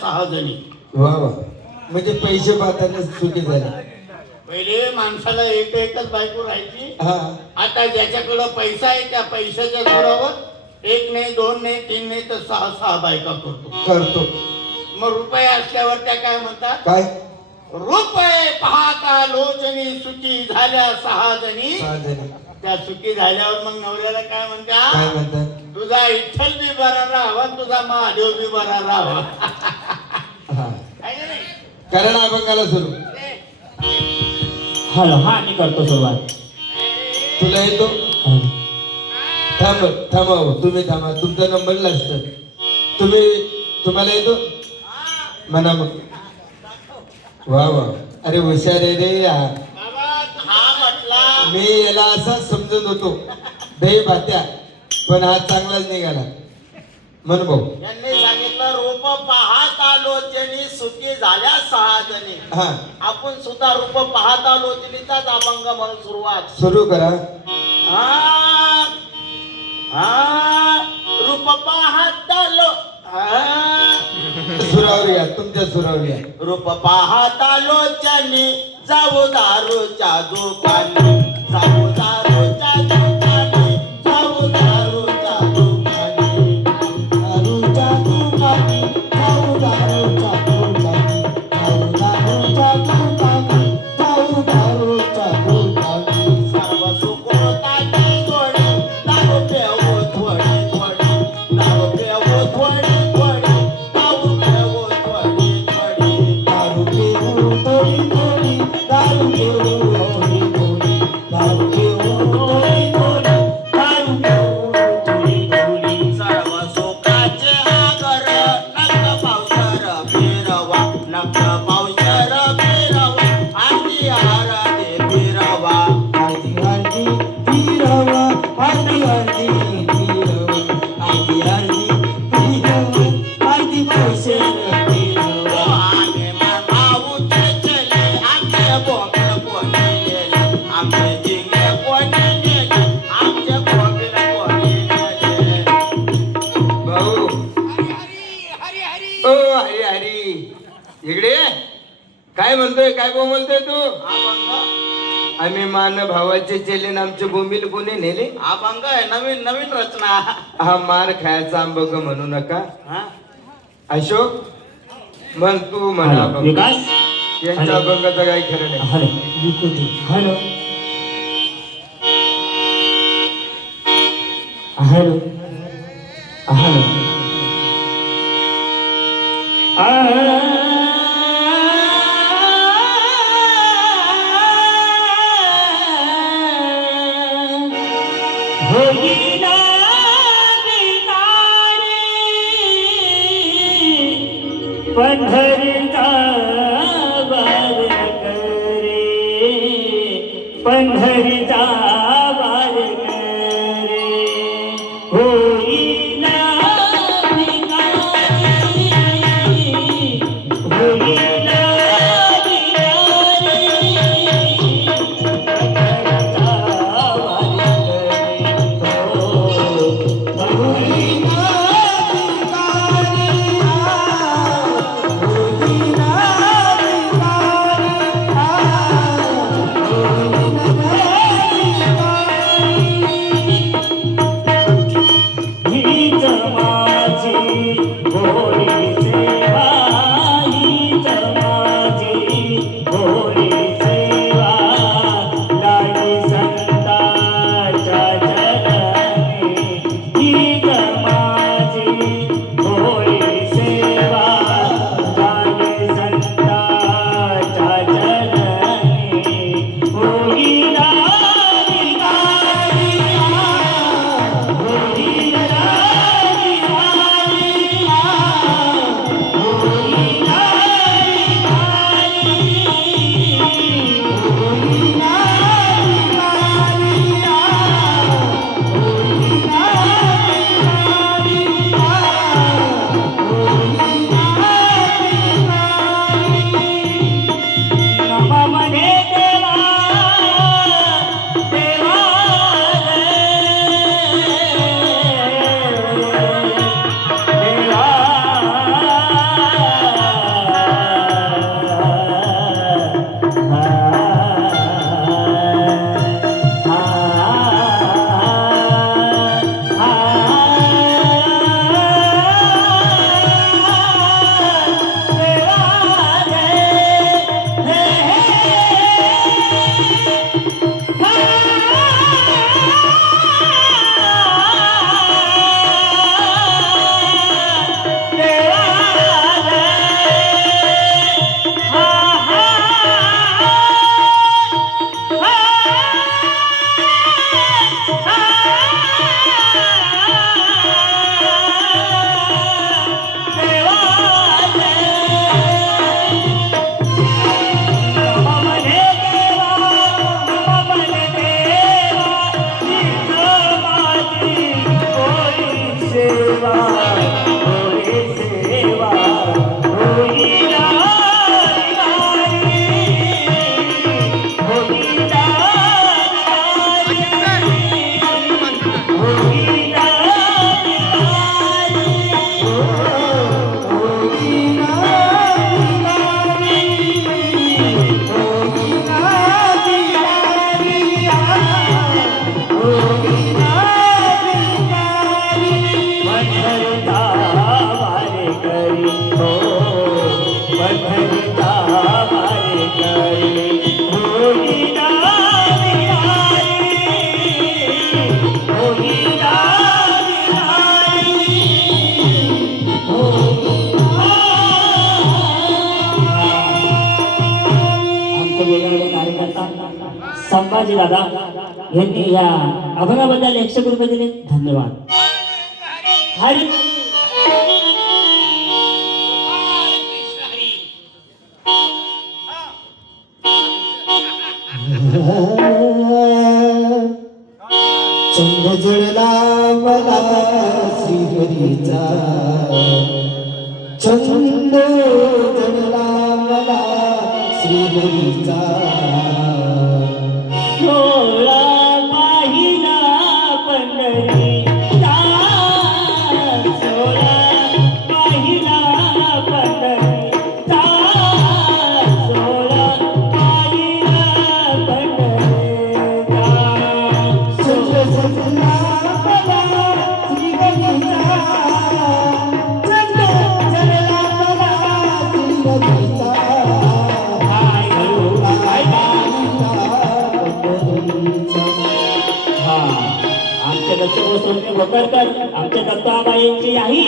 6 जणी. वा वा, म्हणजे पैसे पाहताना सुखी झाले. पहिले माणसाला एकच बायको राहायची. हा, आता ज्याच्याकडं पैसा आहे त्या पैशाच्या जोरावर 1 नाही 2 नाही 3 नाही तर 6 बायका करतो. मग रुपये असल्यावर त्या काय म्हणतात? काय? रुपये पाहता लोचनी सुखी झाल्या 6 जणी. 6 जणी. त्या सुखी झाल्यावर मग नवऱ्याला काय काय म्हणतात? म्हणतात? तुझा विठ्ठल बी बरा राहावा, तुझा महादेव बी बरा राहावा. हा, आहे का नाही? कारण अभंगाला सुरू. हॅलो, हा मी करतो सुरुवात. तुला येतो? थांबा हो, तुम्ही थांबा, तुमचा नंबर लागतं. तुम्हाला येतो म्हणा मग. वा वा, अरे हुशार आहे रे. बाबा हा म्हटला मी याला असाच समजत होतो, दही भात्या, पण हा चांगलाच निघाला. म्हण भाऊ. यांनी सांगितलं रूप पाहत आलो जनी सुखी झाल्या 6 जणी. हा, आपण सुद्धा रूप पाहत आलो जनीचाच अभंग म्हणून सुरुवात. सुरू करा. रूप पाहत आलो. सुरावर या, तुमच्या सुरावर या. रूप पाहत आलो जनी जाऊ दारूच्या दुकानी, जाऊ दारूच्या दुकानी, जाऊ दारूच्या दुकानी, दारूच्या दुकानी, जाऊ दारूच्या दुकानी, जाऊ दारूच्या दुकानी, जाऊ दारूच्या दुकानी. सर्व सुखोताची जोडी, दारू पेवो थोडी थोडी, दारू पेवो थोडी थोडी, दारू पेवो थोडी थोडी. दारू पिऊ थोडी थोडी, दारू पिऊ थोडी थोडी, दारू पिऊ थोडी थोडी, दारू पिऊ थोडी थोडी. सर्व सुखाचे आगर नख पावसर फिरवा, नख पावसर फिरवा, आधी आराधे फिरवा. आधी आधी फिरवा, आधी आधी फिरवा, आधी आधी फिरवा, आधी पैसे फिरवा. आम्ही भाऊचे चले, आमचे बोकड कोणी नेले, आमचे जिंगे कोणी नेले, आमचे बोकड कोणी नेले. भाऊ, ओ हरी हरी, इकडे ये. काय म्हणतोय? काय बोलतोय तू? अभंग आम्ही मान भावाचे चेले, आमचे बोंबील कोणी नेले? अभंग आहे, नवीन नवीन रचना. हा मार खायचा आंबग म्हणू नका. हा? अशोक म्हण, तू म्हणा हॅलो, अभंग. विकास. यांच्या अभंगाचं काही खरं नाही. हॅलो, विकुती. Hello, hello, hello. होईना विनारे पंढरीचा वार करे, पंढरीचा वार करे. होईना विनारे, होईना हीच माझी होळीचे बाईच संभाजी दादा यांनी या अभंगाबद्दल 100 रुपये दिले. धन्यवाद. हरी चंद्र जळला मला श्रीहरीचा, चंद्र जळला मला श्रीहरीचा. सोळा पाहिला पंढरीचा, सोळा पाहिला पंढरीचा, सोळा पाहिला पंढरीचा. चंद्र जळला मला श्रीहरीचा, चंद्र जळला मला श्रीहरीचा. काय करू काय आमच्या दत्त गोस्वामी भोकरकर आमच्या दत्ताबाईंची आई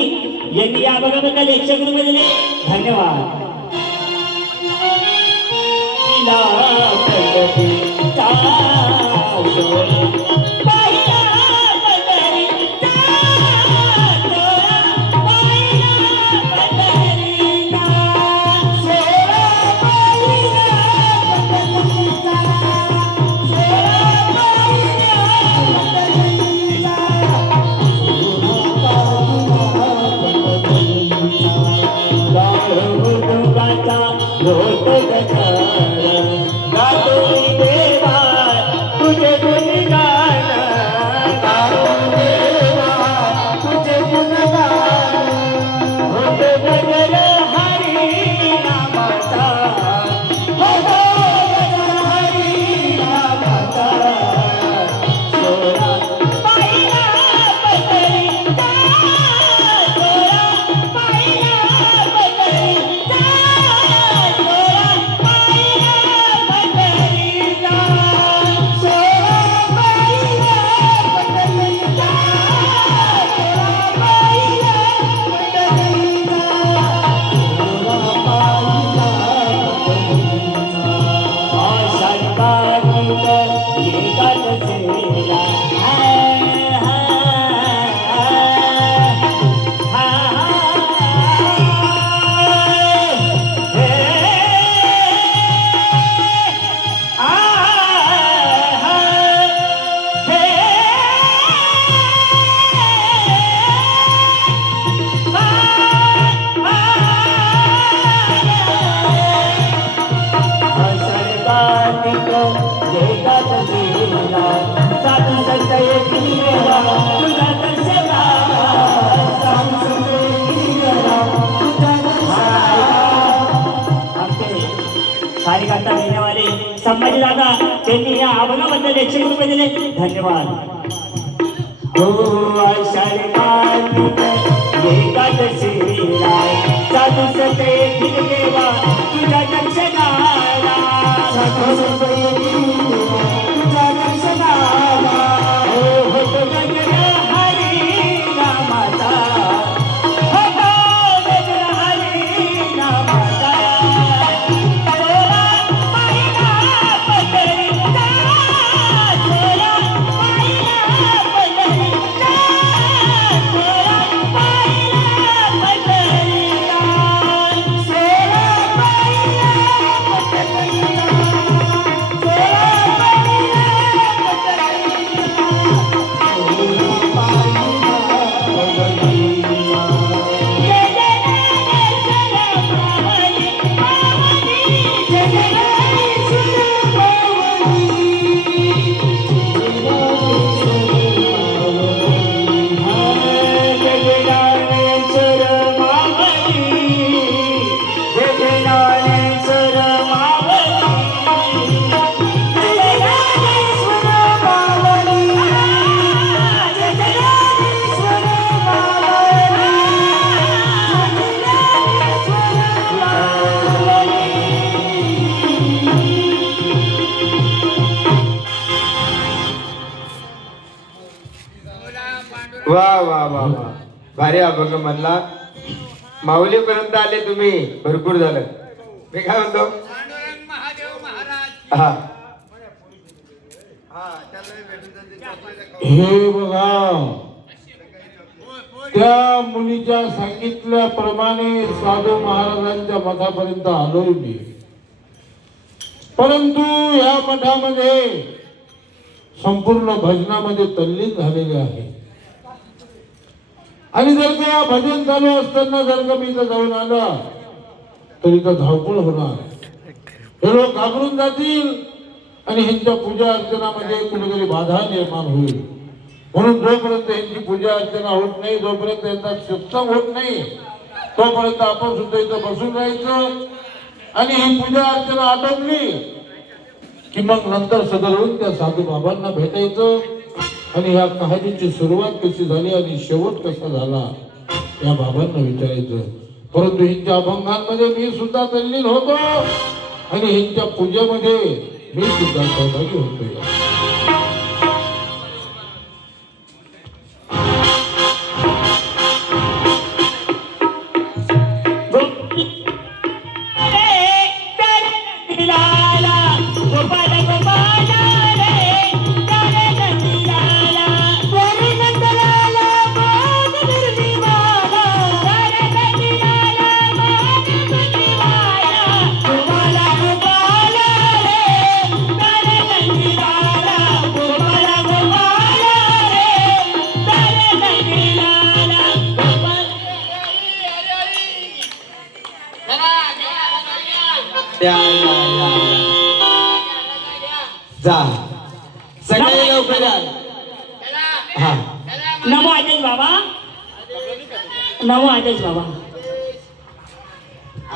यांनी या बघाबद्दल 100 रुपये दिले. धन्यवाद. तिला पंढरीचा सोळा पाहिला पंढरीचा, सोळा पाहिला पंढरीचा, सोळा पाहिला पंढरीचा, सोळा गाढवडुबाचा लोट गटार, गातोय देवा तुझे गुणगान, गातोय देवा तुझे गुणगान. होत गजर हरी नामाचा, होत गजर हरी नामाचा. सोळा पाहिला पंढरीचा, सोळा पाहिला पंढरीचा, सोळा पाहिला पंढरीचा, सोळा पाहिला पंढरीचा, सोळा पाहिला पंढरीचा. आषाढ कार्तिक एकादशीला साधू संत येतील देवा तुझ्या दर्शनाला, साधू संत येतील देवा तुझ्या दर्शनाला. आमचे कार्यकर्ता देण्यावाले संभाजी दादा त्यांनी या अभंगाबद्दल 100 रुपये दिले. धन्यवाद. हो आषाढ कार्तिक एकादशीला साधू संत येतील देवा तुझ्या दर्शनाला, साधू संत येतील देवा तुझ्या दर्शनाला. हो होत गजर हरी नामाचा, होत गजर हरी नामाचा. सोळा पाहिला पंढरीचा, सोळा पाहिला पंढरीचा, सोळा पाहिला पंढरीचा, सोळा पाहिला वा वा वा वा भारी अभंग म्हणला. माऊलीपर्यंत आले तुम्ही, भरपूर झालं. मी काय म्हणतो, हा हे बघा, त्या मुलीच्या सांगितल्याप्रमाणे साधू महाराजांच्या मठापर्यंत आलोय मी. परंतु या मठामध्ये संपूर्ण भजनामध्ये तल्लीन झालेले आहे. आणि जर का या भजन चालू असताना जर का मी इथं जाऊन आला तर इथं धावपळ होणार. हे लोक घाबरून जातील आणि ह्यांच्या पूजा अर्चनामध्ये कुठेतरी बाधा निर्माण होईल. म्हणून जोपर्यंत यांची पूजा अर्चना होत नाही, जोपर्यंत यांचा सत्संग होत नाही, तोपर्यंत आपण सुद्धा इथं बसून राहायचं. आणि ही पूजा अर्चना आटोपली की मग नंतर सदरून त्या साधू बाबांना भेटायचं आणि ह्या कहाणीची सुरुवात कशी झाली आणि शेवट कसा झाला या बाबांना विचारायचं. परंतु ह्यांच्या अभंगांमध्ये मी सुद्धा तल्लीन होतो आणि ह्यांच्या पूजेमध्ये मी सुद्धा सहभागी होतो. जा सगळे लवकर या. हा नमो आदेश बाबा, नमो आदेश बाबा.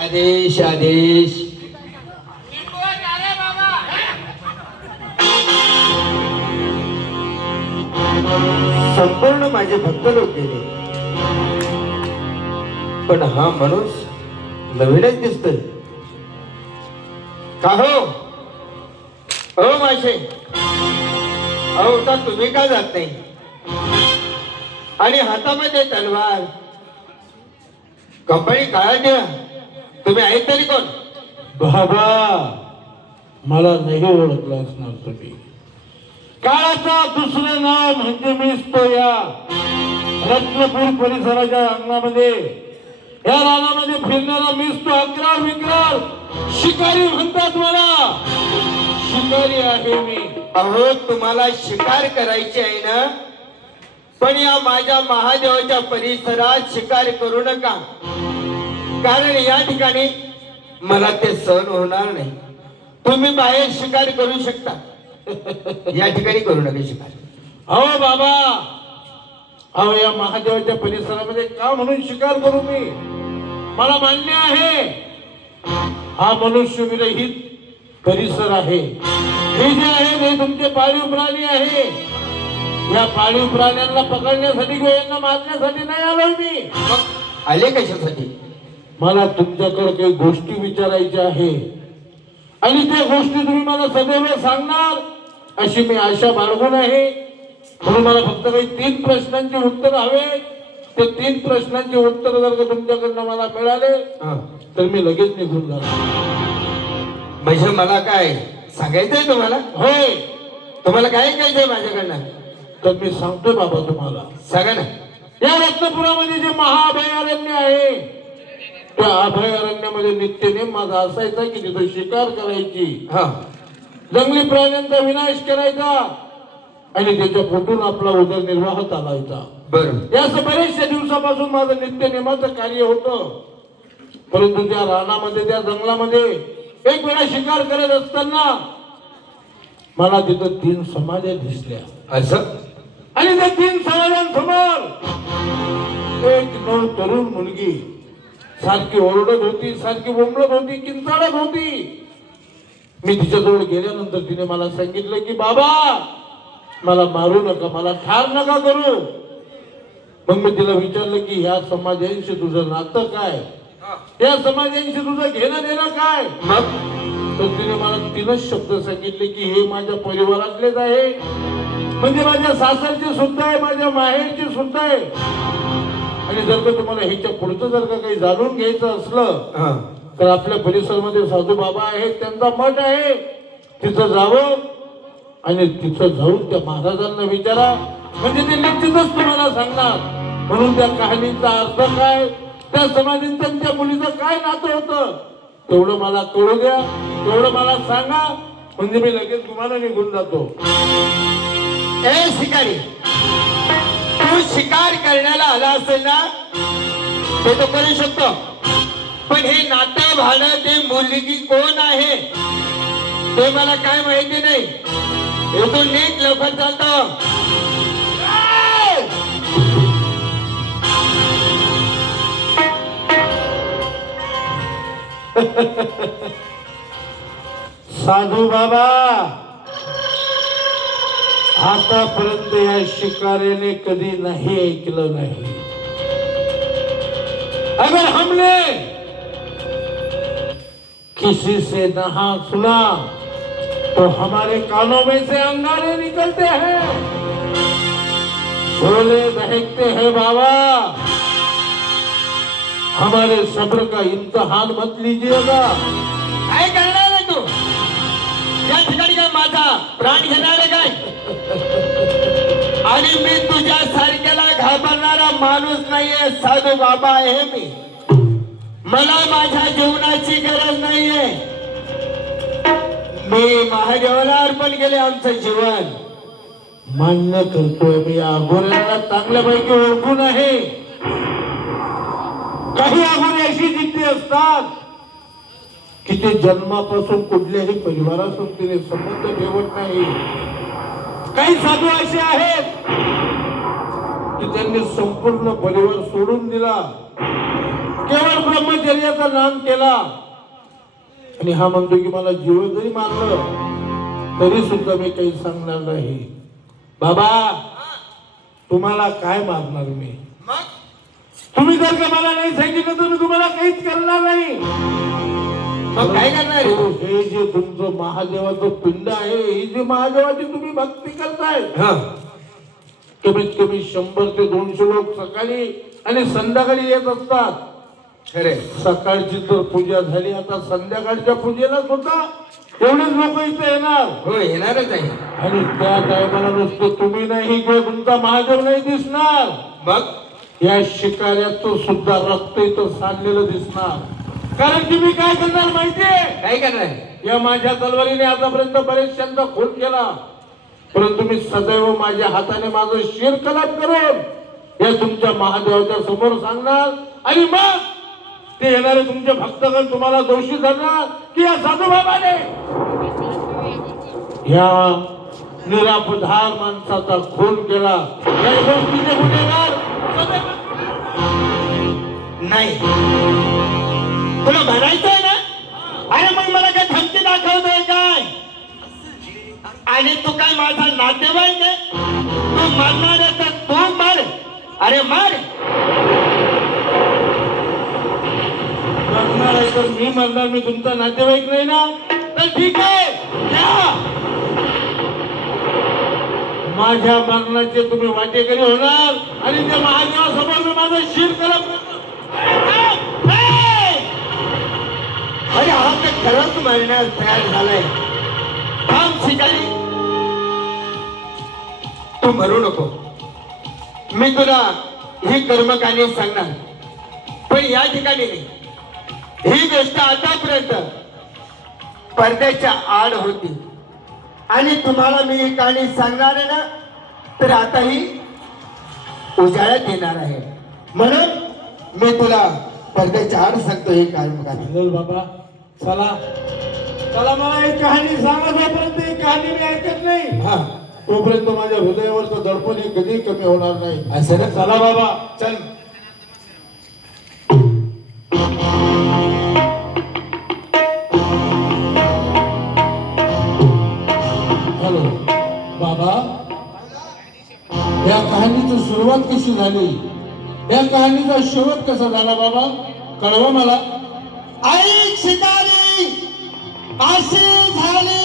आदेश आदेश. संपूर्ण माझे भक्त लोक गेले, पण हा माणूस नवीनच दिसतोय. का हो माशे, अहो का तुम्ही का जात नाही? आणि हातामध्ये तलवार, कंपनी काळा ठेवा. तुम्ही आहेत तरी कोण? बाबा, मला नाही ओळखलं असणार तुम्ही. काळाचा दुसरं नाव म्हणजे मीच तो या रत्नपूर परिसराच्या अंगणामध्ये, या रानामध्ये फिरणारा मीच तो अकराळ विक्राळ शिकारी म्हणतात मला. शिकारी आहे मी. अहो तुम्हाला शिकार करायची आहे ना, पण या माझ्या महादेवाच्या परिसरात शिकार करू नका. कारण या ठिकाणी मला ते सहन होणार नाही. तुम्ही बाहेर शिकार करू शकता, या ठिकाणी करू नका शिकार. अहो बाबा, अहो या महादेवाच्या परिसरामध्ये का म्हणून शिकार करू मी? मला मान्य आहे हा मनुष्य विरहित परिसर आहे. हे जे आहे ते तुमचे पाळीव प्राणी आहे. या पाळीव प्राण्यांना पकडण्यासाठी किंवा यांना मारण्यासाठी नाही आलो मी. आले कशासाठी? मला तुमच्याकडे काही गोष्टी विचारायच्या आहे आणि त्या गोष्टी तुम्ही मला सदैव सांगणार अशी मी आशा बाळगून आहे. म्हणून मला फक्त काही 3 प्रश्नांची उत्तर हवे. ते 3 प्रश्नांची उत्तर जर का तुमच्याकडनं मला मिळाले तर मी लगेच निघून जाणार. म्हणजे मला काय सांगायचंय तुम्हाला? होय, तुम्हाला काय ऐकायचंय माझ्याकडनं? तर मी सांगतोय बाबा तुम्हाला. सांगा ना. या रत्नपुरामध्ये जे महाअभयारण्य आहे त्या अभयारण्यामध्ये नित्यनेम माझा असायचा की तिथं शिकार करायची, जंगली प्राण्यांचा विनाश करायचा आणि त्याच्या पोटून आपला उदरनिर्वाह चालायचा. बरोबर. या बरेचशा दिवसापासून माझं नित्यनेमाचं कार्य होतं. परंतु त्या रानामध्ये, त्या जंगलामध्ये एक वेळा शिकार करत असताना मला तिथं 3 समाध्या दिसल्या. असं? आणि त्या 3 समाध्यांसमोर एक तरुण मुलगी सारखी ओरडत होती, सारखी बोंबलत होती, किंचाळत होती. मी तिच्याजवळ गेल्यानंतर तिने मला सांगितलं की बाबा मला मारू नका, मला ठार नका करू. मग मी तिला विचारलं की ह्या समाजांशी तुझं नातं काय, या समाजांशी तुझं घेणं देणं काय? तर तिने मला 3च शब्द सांगितले की हे माझ्या परिवारातलेच आहे, म्हणजे माझ्या सासरचे सुद्धा आहे, माझ्या माहेरचे सुद्धा आहे. आणि जर का तुम्हाला ह्याच्या पुढचं जर का काही जाणून घ्यायचं असलं तर आपल्या परिसरामध्ये साधू बाबा आहेत, त्यांचा मठ आहे, तिथं जावं आणि तिथं जाऊन त्या महाराजांना विचारा, म्हणजे ते निश्चितच तुम्हाला सांगणार. म्हणून त्या कहाणीचा अर्थ काय, त्या समाधींचं आणि त्या मुलीचं काय नातं होतं, तेवढं मला कळू द्या, तेवढं मला सांगा, म्हणजे मी लगेच तुम्हाला निघून जातो. ए शिकारी, तू शिकार करण्याला आला असेल ना, ते तो करू शकतो. पण हे नातं भाडं, ते मुलगी कोण आहे ते मला काय माहिती नाही. इथून नीट लवकर चालतो. साधू बाबा, आतापर्यंत या शिकाऱ्याने कधी नाही ऐकलं नाही. अगर हमने किसी से नहा सुना तो हमारे कानों में से अंगारे निकलते हैं, शोले बहकते हैं. बाबा, हमारे सब्र का इम्तिहान मत लीजिएगा. काय करणार आहे तू या ठिकाणी? काय माझा प्राण घेणार आहे काय? आणि मी तुझ्या सारख्याला घाबरणारा माणूस नाहीये. साधू बाबा आहे मी. मला माझ्या जीवनाची गरज नाहीये. मी महादेवाला अर्पण केले आमचं जीवन. मान्य करतोय मी, अघोऱ्याला चांगल्यापैकी ओळखून आहे. काही अघोरे अशी जिद्दी असतात की ते जन्मापासून कुठल्याही परिवारासोबतीने संबंध ठेवत नाही. काही साधू असे आहेत की त्यांनी संपूर्ण परिवार सोडून दिला, केवळ ब्रह्मचर्याचा नाम केला, आणि हा म्हणतो की मला जीव जरी मारलं तरी सुद्धा मी काही सांगणार नाही. बाबा, तुम्हाला काय मारणार मी? मग तुम्ही जर का मला नाही सांगितलं तर मी तुम्हाला काहीच करणार नाही. मग काय करणार? हे जे तुमचं महादेवाचं पिंड आहे, ही जी महादेवाची तुम्ही भक्ती करताय, कमीत कमी 100 ते 200 लोक सकाळी आणि संध्याकाळी येत असतात. खरे, सकाळची तर पूजा झाली, आता संध्याकाळच्या पूजेला सुद्धा एवढेच लोक इथे येणार. हो, येणारच आहे. आणि त्या टायमाला नुसतं तुम्ही नाही किंवा तुमचा महादेव नाही दिसणार, मग या शिकाऱ्याचं सुद्धा रक्त इथं सांडलेलं दिसणार. कारण की मी काय करणार माहितीये? काय करणार? या माझ्या तलवारीने आतापर्यंत बरेचशांचा खून केला, परंतु मी सदैव माझ्या हाताने माझं शिर कलाप करून या तुमच्या महादेवाच्या समोर सांगणार, आणि मग ते येणारे तुमचे भक्तगण तुम्हाला दोषी धरणार की या साधू बाबाने या निरापधार माणसाचा खून केला. या गोष्टीचे गुन्हेगार नाही. तुला म्हणायचंय ना? अरे मग मला काय धमकी दाखवतोय काय? आणि तू काय माझा नातेवाईक आहे? तू मारणार आहे तर तू मार. अरे मार. मरणार आहे तर मी मरणार, मी तुमचा नातेवाईक नाही ना? तर ठीक आहे, द्या. माझ्या मरणाचे तुम्ही वाटेकरी होणार आणि त्या महादेवासमोर मी माझं शिर कलम करणार. अरे हा तर खरंच मरण्यास तयार झालाय. थांब शिकारी, तू मरू नको. मी तुला ही कर्मकांडी सांगणार, पण या ठिकाणी नाही. ही गोष्ट आतापर्यंत पडद्याच्या आड होती, आणि तुम्हाला मी ही कहाणी सांगणार आहे ना, तर आता ही उजाळ्यात येणार आहे. म्हणून मी तुला पडद्याच्या आड सांगतो ही कर्मकांडी. बोल बाबा, चला चला, मला एक कहाणी सांगा. जोपर्यंत ही कहाणी मी ऐकत नाही हा, तोपर्यंत माझ्या हृदयावरचं दडपण हे कधी कमी होणार नाही. असं ना? चला बाबा, चल. हॅलो बाबा, या कहाणीची सुरुवात कशी झाली, या कहाणीचा शेवट कसा झाला बाबा, कळवा मला. ऐक शिकारी, असे झाले